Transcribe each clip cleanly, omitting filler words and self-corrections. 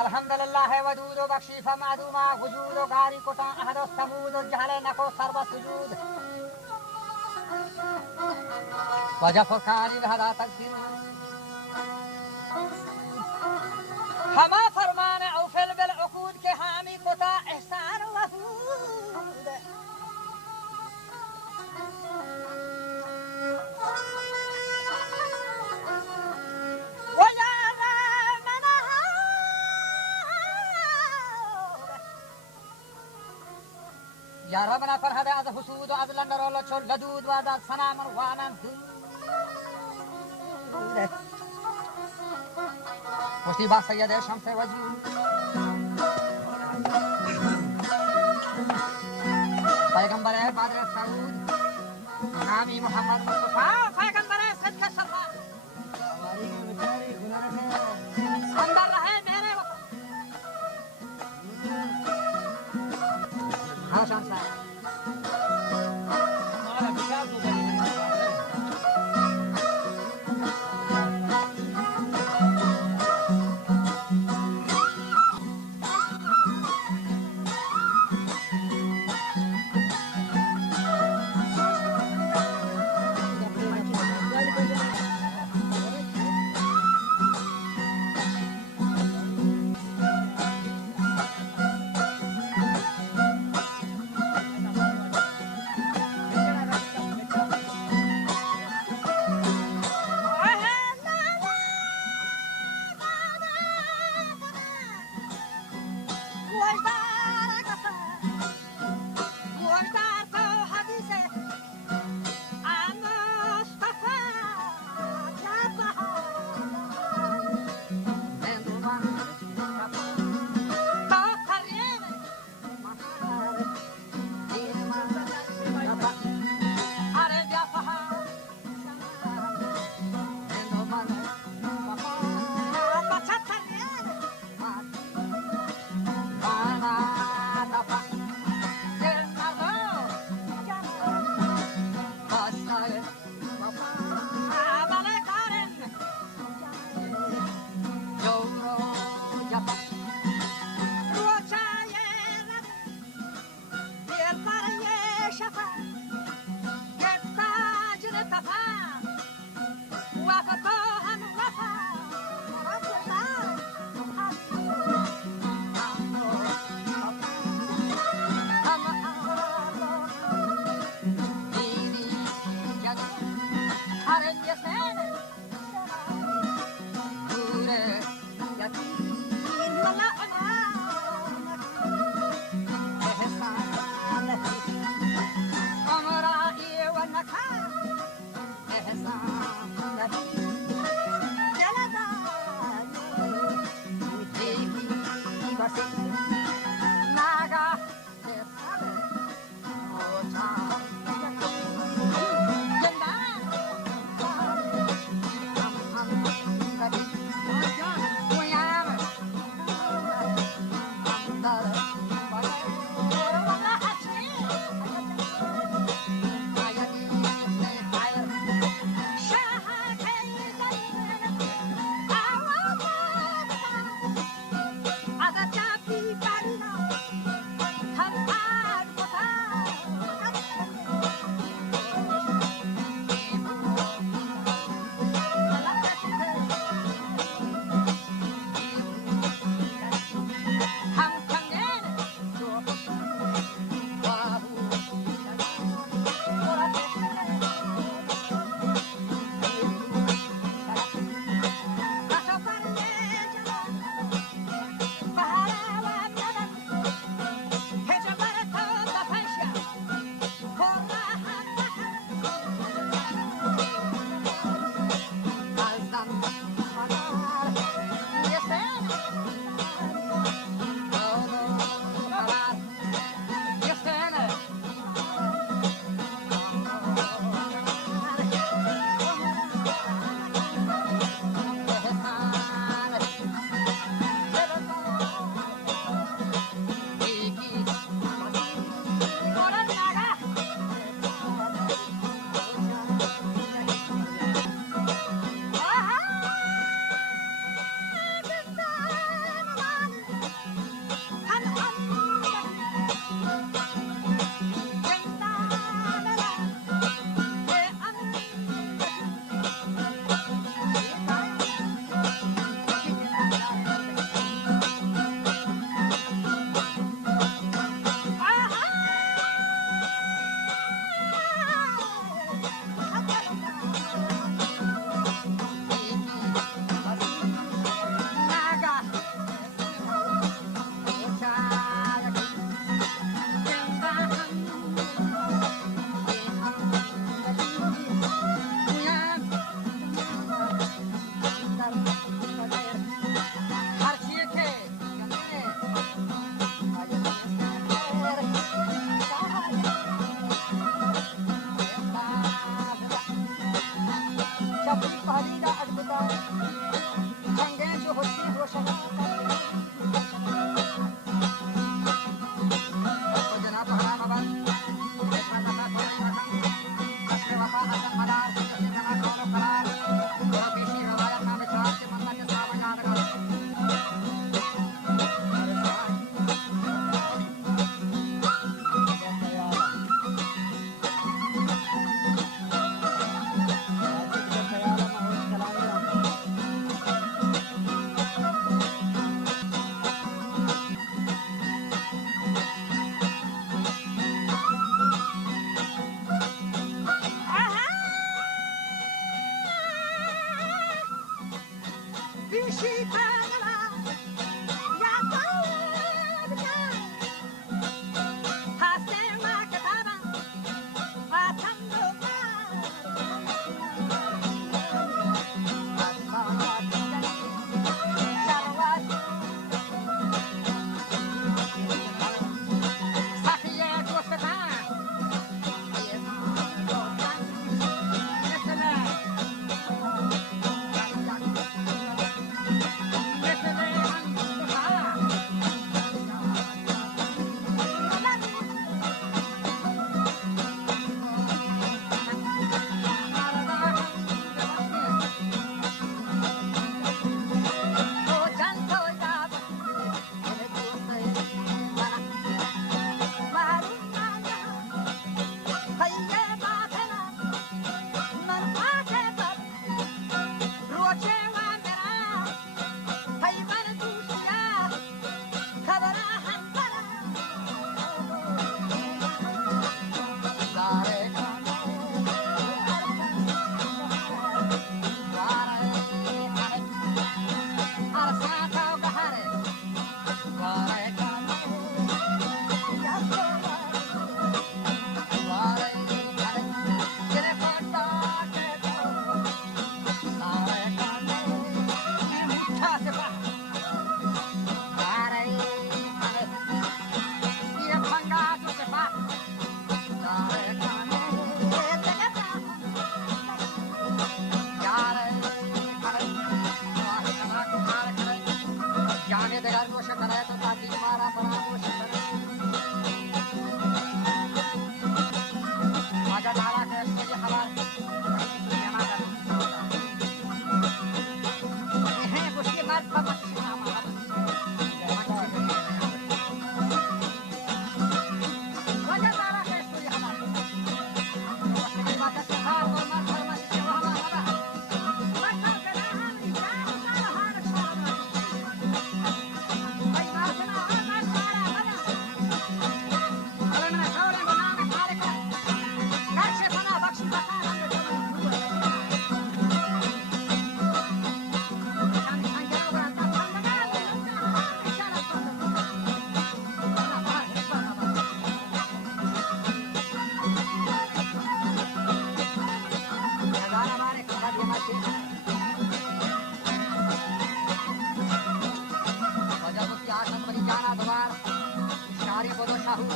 अल्हम्दुलिल्लाह है वजूद बख्शी फमादुमा वजूद गारी कोटा अहद समूद जहले नको सर्व सुजूद वजह कारी हदा तकदीर हमा फरमान औफल बिल उकूद के हामी कोटा एहसान वहूद या रबना फरहद अज हुसूद अज लंडर चोर लदूद वाद सनामन वानन मुस्तिबा सैयद शम्स वजूद पैगंबर है बदर सऊद नामी मोहम्मद मुस्तफा पैगंबर है सच्चा शफा हमारी बेचारी खुदा रखे अंदर रहे मेरे हाँ शाम साहब हमारा विचार तो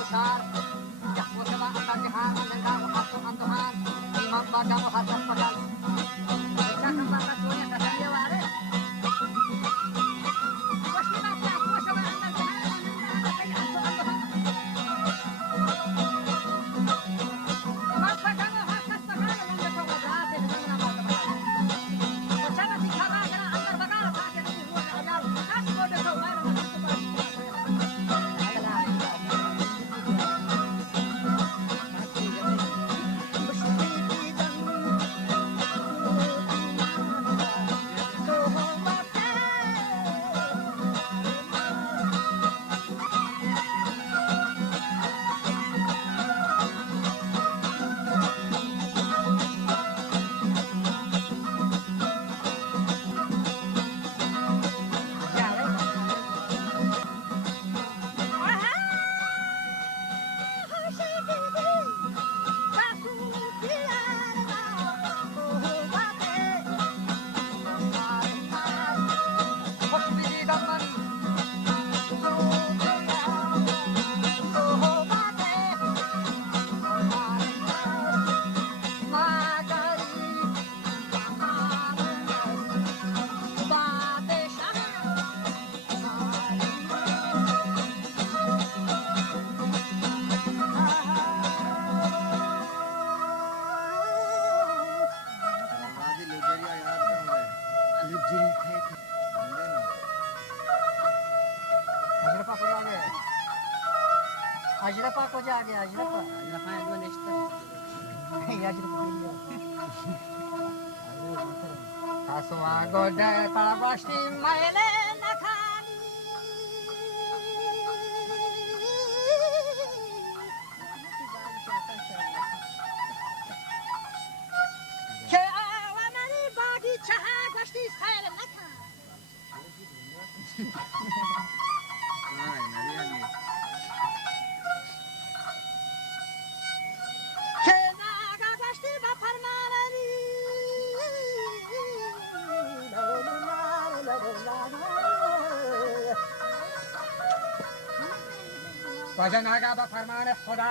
Bushar, Yakwataba Andahan, and Hasu Andahan, Imam Bagamo Hasan Pakal. Jangan batas punya katanya ware. Ajrapa ko ja gaya Ajrapa administrator Asma goda parabasti maile nakhani ke awanari bagi chaha gasti style nakha वजन आगा बा फरमान खुदा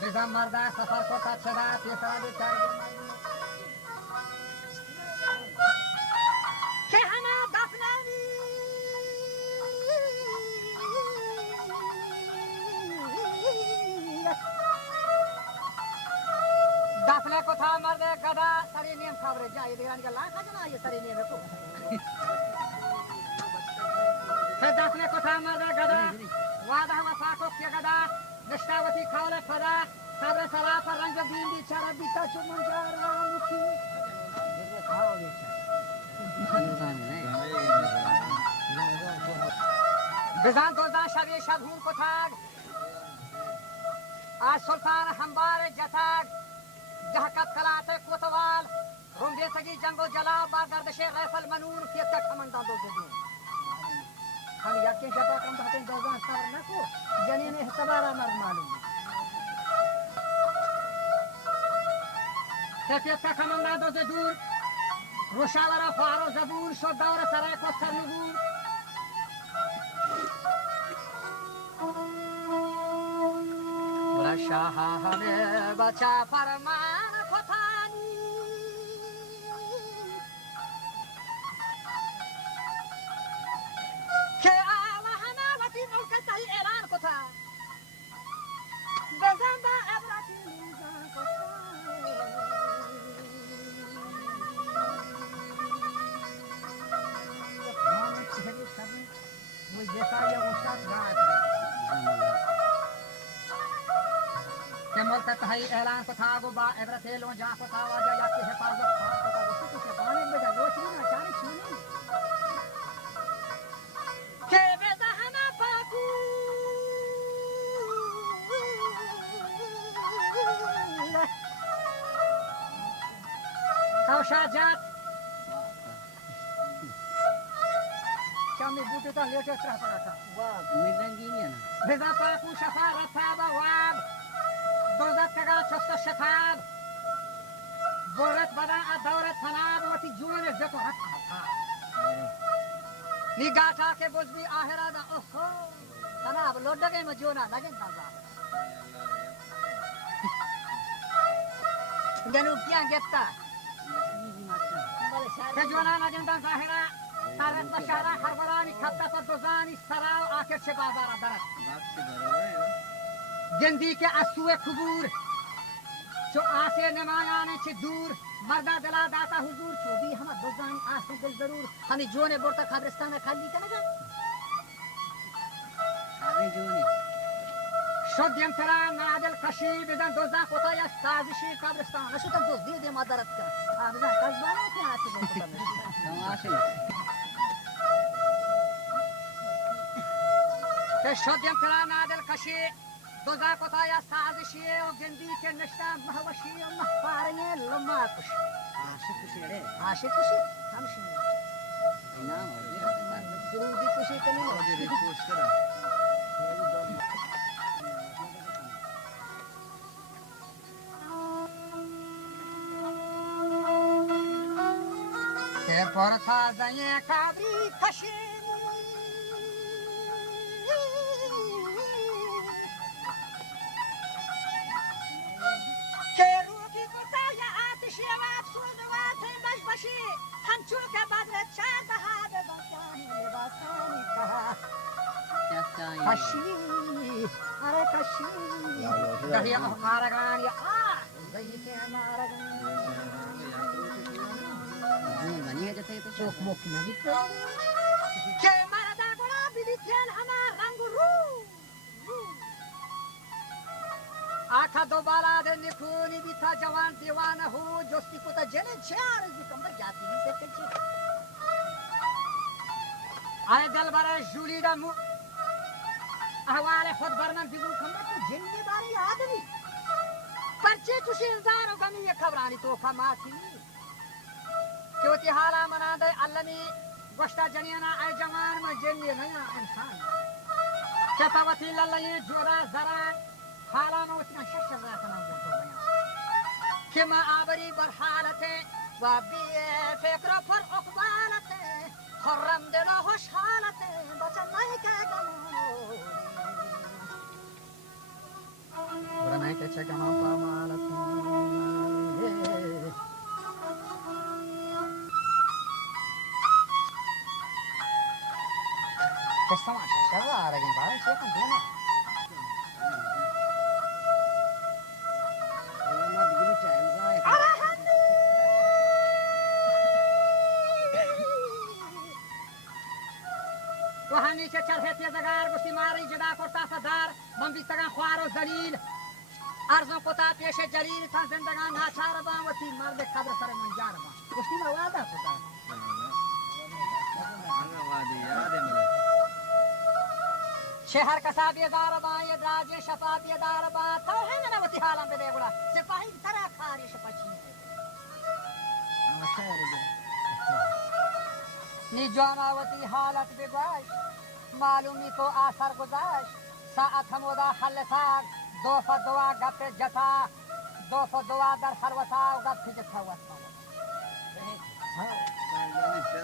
निजाम मर्दा सफर को तछदा तीसरा भी कर के हना दफनानी दफने को था मर्दे गदा सरी नियम खबरे जाए दिगान का लाख जना ये सरी नियम को फिर दफने को था मर्दे गदा वादा वफा को क्या गदा निष्ठावती खाले फरा खबरे सला पर रंग दीन दी चारा बीता चुमन चारा मुखी बिजान दोदा शबी शबून को थाग आज सुल्तान हम्बार जथाग जहकत कलाते कोतवाल रुंगे सगी जंगो जला बा गर्दशे रैफल मनूर के तक खमंदा दो दे हम याके जपा कम बातें दर्जा सर न को जने ने सबारा मर मालूम तके तक खमंदा दो से दूर रोशावरा फारो जबूर शो दौर सराय को सरनुगुर शाह हमें बचा फरमान फतानी के आला हनावती मुल्क तही ऐलान को था बेजंदा अबराती निजाम को था वो जैसा ये उसका रात मुल्क तही ऐलान को था गो बा एवरते लो जा को था वाजा या के हिफाजत था को था वो के पानी में जा रोशनी ना चारी छूनी के बेदहना पाकू कौशा जात शामी बूटे तो लेटेस्ट रहा पड़ा था वाह मिरंगी नहीं है ना बेदा पाकू शफा रथा वाब दोजत का चस्ता शफाब बोरत बदा दौरत फनाब वती जुवन जतो हाथ था नी गाठा के बोझ भी आहिरा दा ओहो तनाब लोडगे में जोना लगे दादा Ganu kian getta. Kejuanan ajandan zahira. Tarat masyara harbarani khatta dozani sarao akhir se bazara darat. Gandi ke asue kubur. जो आसे नमायाने चे दूर मर्दा दला दाता हुजूर जो भी हम दोजान आसे दिल जरूर हमें जोने बोलता कब्रिस्तान खाली करना जा अरे जोने शोध्यम तरा नादल कशी बिदन दोजा कोता या साजिशी कब्रिस्तान नशो तक दोस्त दे दे मदरत का आप जा कस्बाना के आसे बोलता तमाशे ते शोध्यम तरा नादल कशी दोजा कोता या साजिशी और जिंदी के नशा महवशी और महफारे लम्मा कुश आशिक कुशी हम शिन नाम और जरूरी कुशी तो नहीं हो जे पोस्ट करा के पर था जये काबरी कशी Kashi, are kashi. Kaya maragan ya ah, jadi kaya maragan. Bani aja saya itu sok mok nabi tu. Kaya maragan kola bidikan hamar ranguru. Akha dobara de nikuni bita jawan diwana ho, josti kota jene char zikamda jati ni se kechi. Ay dalbara juli da mu. हवाले खुद बरमन बिगुल खंडा तो जिंदगी बारी आदमी परचे तुझे इंसान होगा नहीं ये खबरानी तो फमासी क्यों तिहारा मना दे अल्लामी गोश्ता जनियाना आए जवान में जिंदगी नया इंसान क्या तवती लल्ला ये जोरा जरा हाला में उतना शशर रहा था ना वो तो बयान कि माँ आबरी बरहालते वाबी फिक्र पर उकबालते हरम दिलो खुशहालते बचन नहीं कहेगा Ora mai che c'è che non fa male a te. Questa mascia c'è guarda che va, c'è continua. Ma di che c'è, sai? वहाँ नीचे चढ़े थे जगार गुस्ती मारी जदा करता सदार मंबी तगा ख्वारो जलील अर्ज़ों कोता पेशे जलील था जिंदगान नाचार बावती मर्द कब्र सरे मंजार बा गुस्ती में वादा कोता शहर कसाब ये दार बा ये राजे शफात ये दार बा तो है ना वती हालम पे देखड़ा सिपाही तरह खारी शपची नी जमावती हालत बेबाश मालूमी को आसर गुजाश साथ हमोदा हल्लसाग दो फदवा गप जथा दो फदवा दर हरवसा गप जथा वसा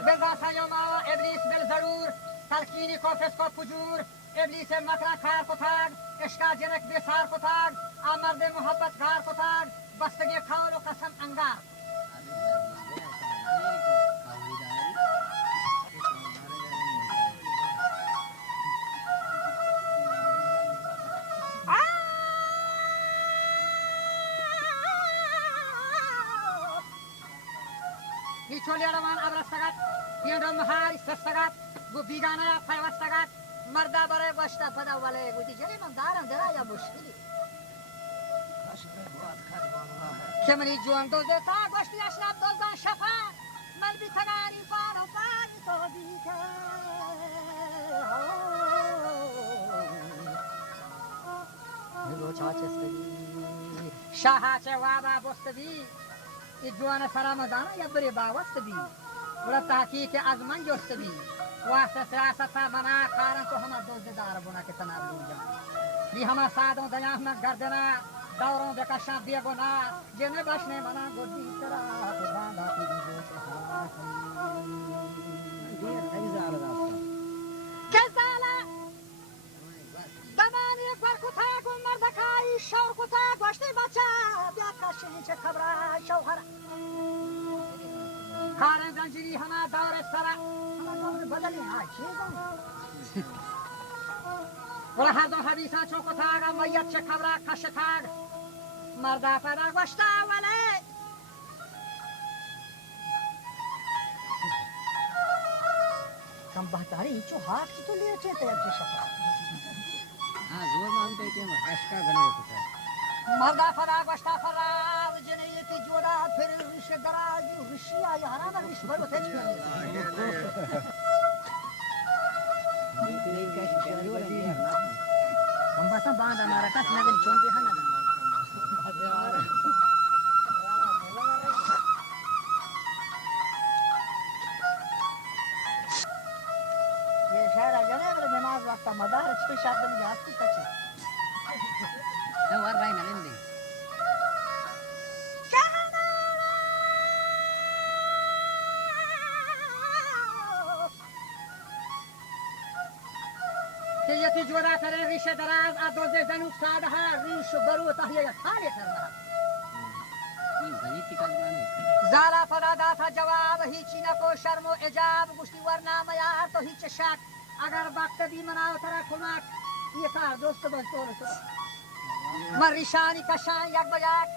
बेगा सायोमा इब्लिस बिल जरूर तलकीनी को फिस्को फुजूर इब्लिस मकरा खार को थाग इश्का जनक बेसार को थाग अमर्द मोहब्बत गार को थाग बस्तगी खाओ कसम अंगार Nicholia raman abrasagat, yendam hari sasagat, वो बीगाना या फैवस्तगत मर्दा बरे बस्ता पदा वाले वो तिजरी मंदारम दरा या मुश्किल केमनी जुआन तो देता गोश्ती असना तो जा शफा मल भी थगारी पारो पारी तो बीका निलो चाचस्तगी शाहाचे वाबा बस्तगी जुआन फरामदाना या बरे बावस्तगी बड़ा ताकीक आजमन जोस्तगी वास्ते सियासत बना कारण तो हम दोजदार बना के तना लूट जाए ये हम सादों दया हम गर्दना दौरों बेकशा बेगुना जिन्हें बचने मना गोदी तेरा बांधा की जो कैसा ला दमाने पर कुथा को मर्द شور کتا گوشتی بچه بیا کشی چه خبره شوهر کار زنجیری همه دور سره همه دور بدلی ها چیزم ولی هزم حدیثا چو کتا میت چه خبره کشتاگ مرده پدر گوشته ولی کم بهتری چو حق تو لیه چه تیر چه شفا زور مانتے کہ اشکا گنے ہوتا مردا فدا گوشتا فراز جنه یکی جودا پھر رش دراز رشی آئی حرانا رش بھر تیج ہم بسا باندھ ہمارا کس نگن چونکی ہاں یہ شہر جنے اگر نماز وقت مدار چھے شادن جاستی کچھ ہے وہ رائے نہ لیں یکی جودا کرے ریش دراز آدوز زنوب سادها ریش برو تحیه خالی کرنا زالا فدا داتا جواب هیچی نکو شرم و اجاب گشتی ورنام یار تو هیچ شک اگر وقت دی مناو ترا کمک یہ کار دوست بس طور سو من ریشانی کشان یک بجاک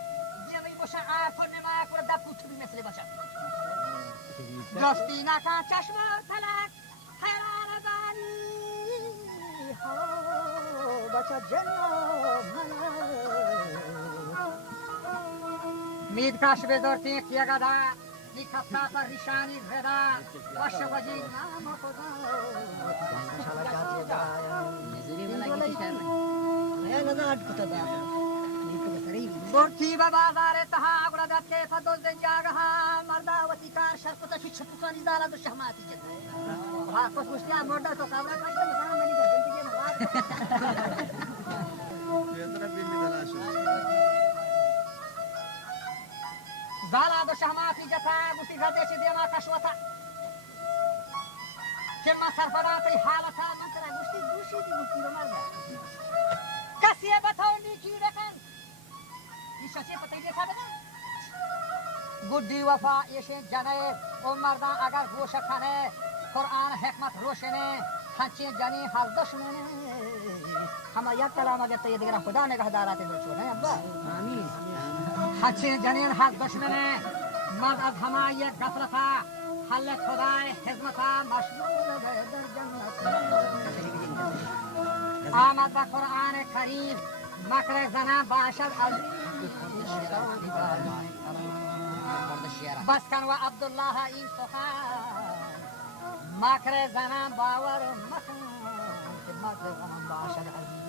دیمی بشن آف و نماک و دب کچھ بھی مثل بشن جستی نکن چشم تلک حیران زانی بچه جنو مید کاش بزرتی کیا گدا لی کفتا پر ریشانی غدا وش وجی نام خدا نظری والا کی شہر ہے نظر کتا دا گرتی بازار تہا گڑا دت کے فدوز جاگہ مردا وتی کا شرط تشی چھپکانی دالا تو شہماتی جن ہاں کچھ مشکل مردا تو کابرا کاشتا مثلا منی کا زندگی میں زالا دو شهماتی جتا گوشتی غدش دیما کشوتا كما سرفراتي حالتا من ترى گوشتی رو مردا کسی بتاونی کی رکن یہ شخصی پتہ نہیں ثابت گڈی وفا یہ جنے او مردا اگر گوش کھنے قرآن حکمت روشنے ہنچے جانی حال دشمنے ہم یا کلام اگر تو یہ دیگر خدا نگہدارات میں چھوڑے ابا آمین ہنچے جنین حال دشمنے مرد از ہما یہ غفلتا حل خدای حزمتا مشغول در جنت آمد با قرآن کریم مکر زنا باشد عزیز بس کن و عبدالله این سخن مکر زنا باور مکن که مکر زنا باشد عزیز